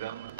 Brahma.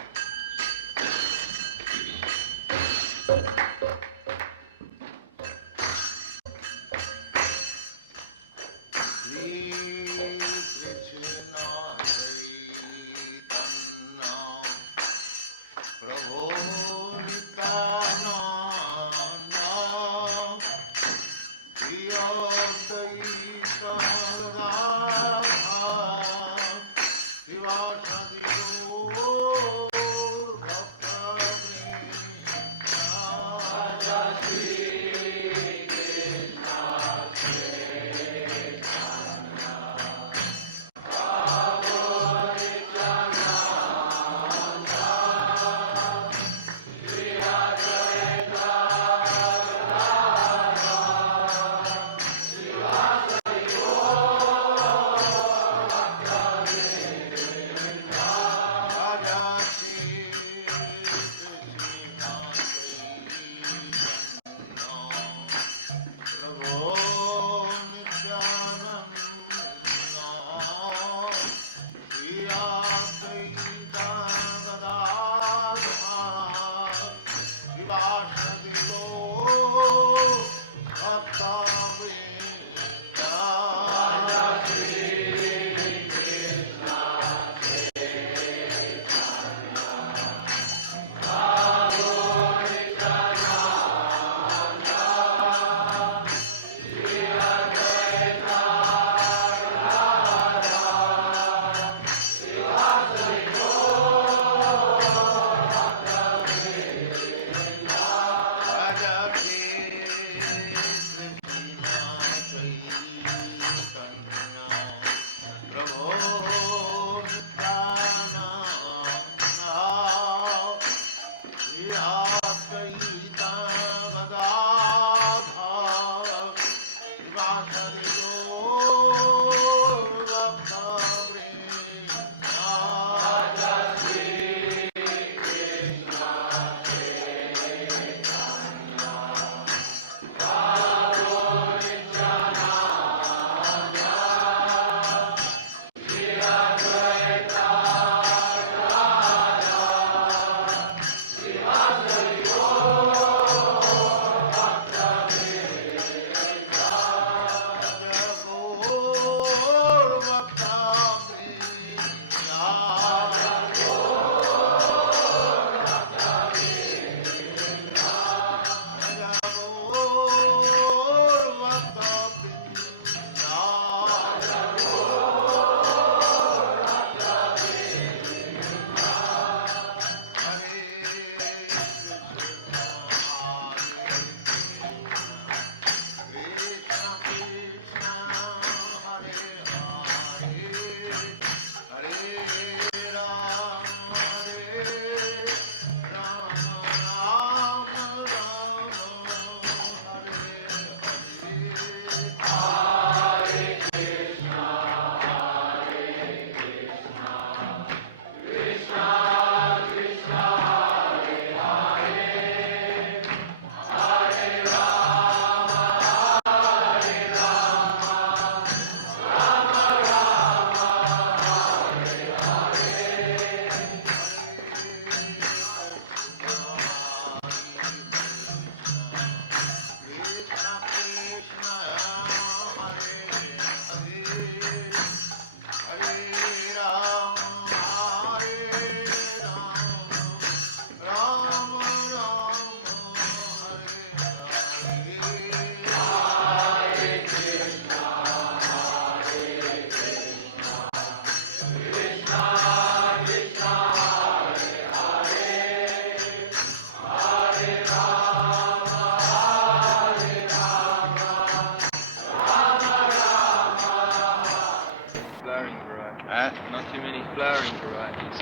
Not too many flowering varieties.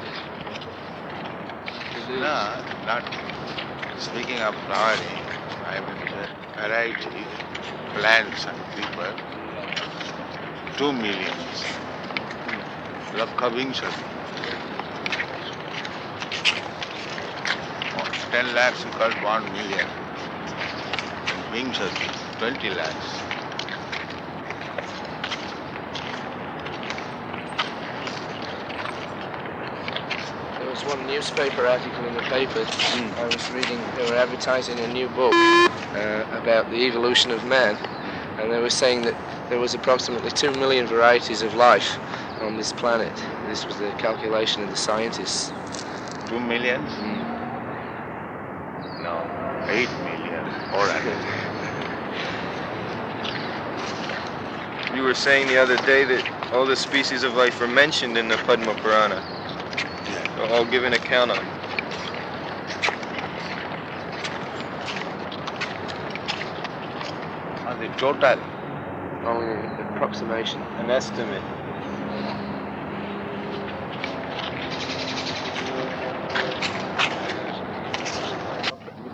No, not speaking of flowering, I mean variety, plants and people, 2 millions. Lakha Vimshati. 10 lakhs is called 1 million. Vimshati, 20 lakhs. There was one newspaper article in the paper. I was reading, they were advertising a new book about the evolution of man, and they were saying that there was approximately 2 million varieties of life on this planet. This was the calculation of the scientists. 2 millions? No, 8 million. 400. You were saying the other day that all the species of life are mentioned in the Padma Purana. Yeah. All given account on. On the total? Only an approximation. An estimate.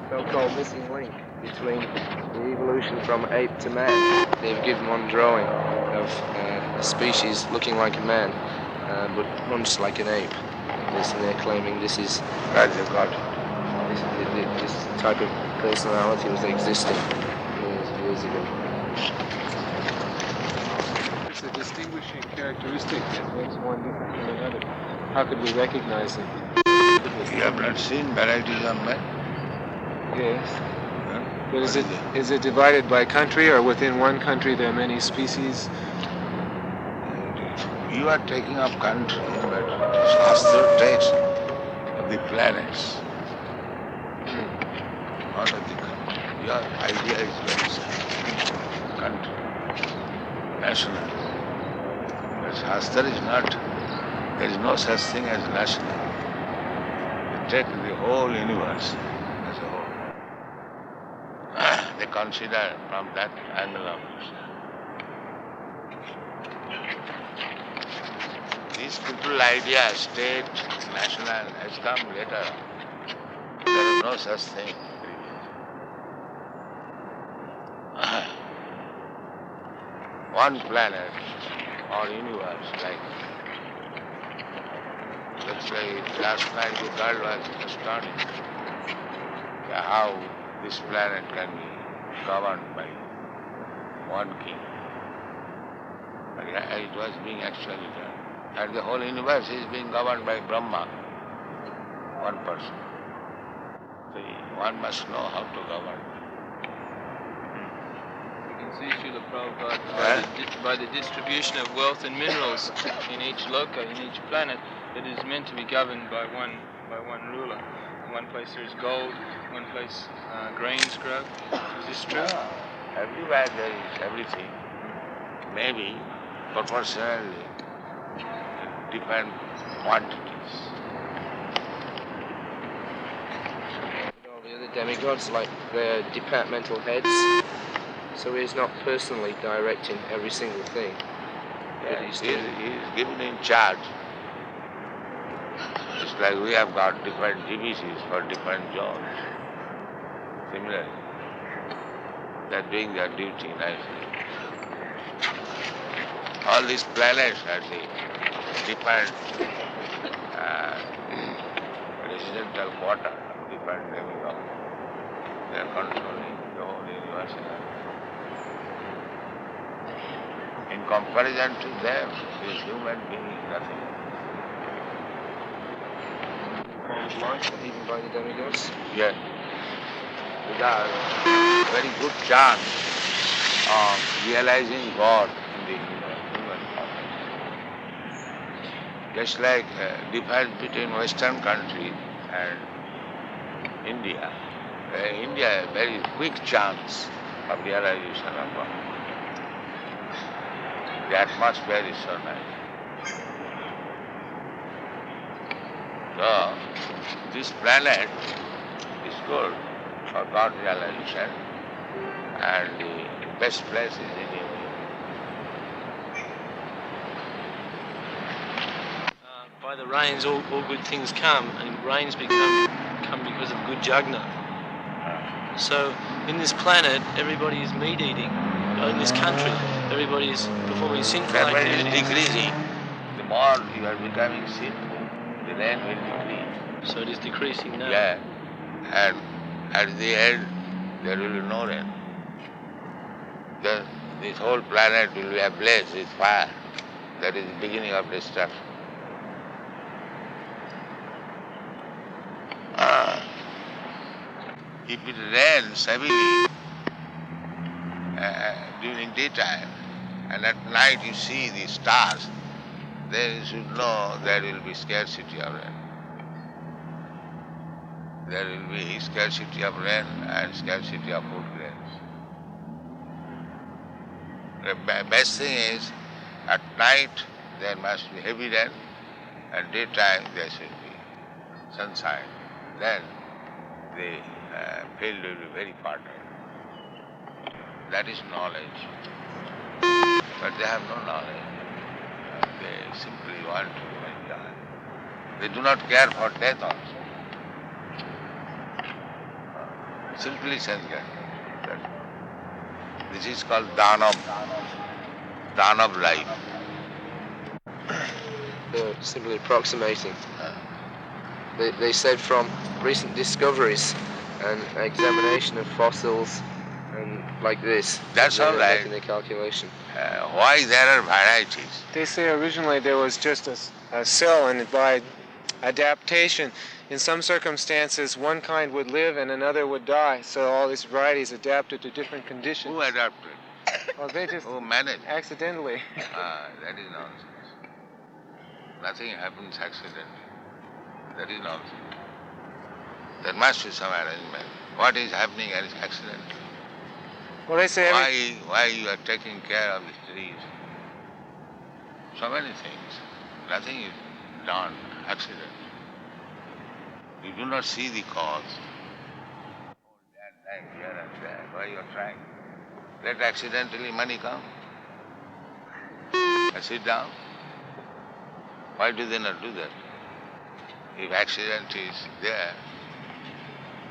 So-called missing link between the evolution from ape to man. They've given one drawing of a species looking like a man, but runs like an ape. And they're claiming this is this type of personality was existing years ago. It's a distinguishing characteristic that makes one different from another. How could we recognize it? You have not seen varieties of men? Yes. Huh? But is it divided by country, or within one country there are many species? You are taking up country, but Shastra takes of the planets. Not of the country. Your idea is very simple. Country. National. But Shastra is not. There is no such thing as national. They take the whole universe as a whole. They consider from that angle of view. These people's idea, state, national, has come later. There is no such thing. One planet or universe, like, let's say last night the girl was astonished how this planet can be governed by one king. But it was being actually done. And the whole universe is being governed by Brahma, one person. So one must know how to govern. You can see Srila Prabhupada by the distribution of wealth and minerals in each loka, in each planet, it is meant to be governed by one ruler. In one place there is gold, one place grains grow. Is this true? Everywhere there is everything. Maybe proportionally different quantities. All the other demigods, like their departmental heads, so he's not personally directing every single thing. Yeah, he is given in charge. It's like we have got different divisions for different zones. Similarly, they're doing their duty nicely. All these planets are the different residential quarter of different demigods. They are controlling the whole universe. In comparison to them, this human being is nothing. Even by the demigods? Yes. With a very good chance of realizing God in the human form. Just like difference between Western country and India. India has a very quick chance of realization of God. The atmosphere is so nice. So, this planet is good for God realization, and the best place is in India. By the rains, all good things come, and rains come because of good jagna. So, in this planet, everybody is meat eating. In this country, everybody is performing sinful Everybody is activities. decreasing. The more you are becoming sinful, the rain will decrease. So it is decreasing now. Yeah, and at the end, there will be no rain. This whole planet will be ablaze with fire. That is the beginning of destruction. If it rains heavily during daytime and at night you see the stars, then you should know there will be scarcity of rain. There will be scarcity of rain and scarcity of food grains. The best thing is, at night there must be heavy rain, and daytime there should be sunshine. Then the field will be very fertile. That is knowledge. But they have no knowledge. They simply want to enjoy. They do not care for death also. Simply sensual. This is called Dhanam. Dhanam life. They're simply approximating. They said from recent discoveries and examination of fossils and like this. That's all right. Making the calculation. Why there are varieties? They say originally there was just a cell, and by adaptation, in some circumstances, one kind would live and another would die. So all these varieties adapted to different conditions. Who adapted? Well, they just Who managed? accidentally. That is nonsense. Nothing happens accidentally. That is nonsense. There must be some arrangement. What is happening is accidental. Well, they say Why you are taking care of these trees? So many things. Nothing is done accidentally. You do not see the cause. Here and there. Why you are trying? Let accidentally money come. Sit down. Why do they not do that? If accident is there,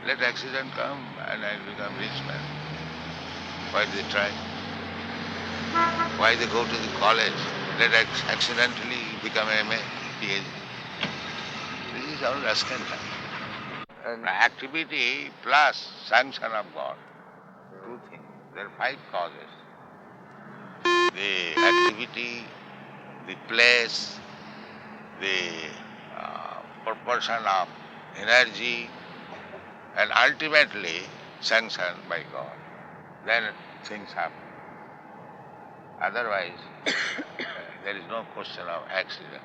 let accident come and I become rich man. Why do they try? Why they go to the college? Let accidentally become MA, PhD. This is all rascal. And activity plus sanction of God. Two things. There are 5 causes. The activity, the place, the proportion of energy, and ultimately sanctioned by God. Then things happen. Otherwise, there is no question of accident.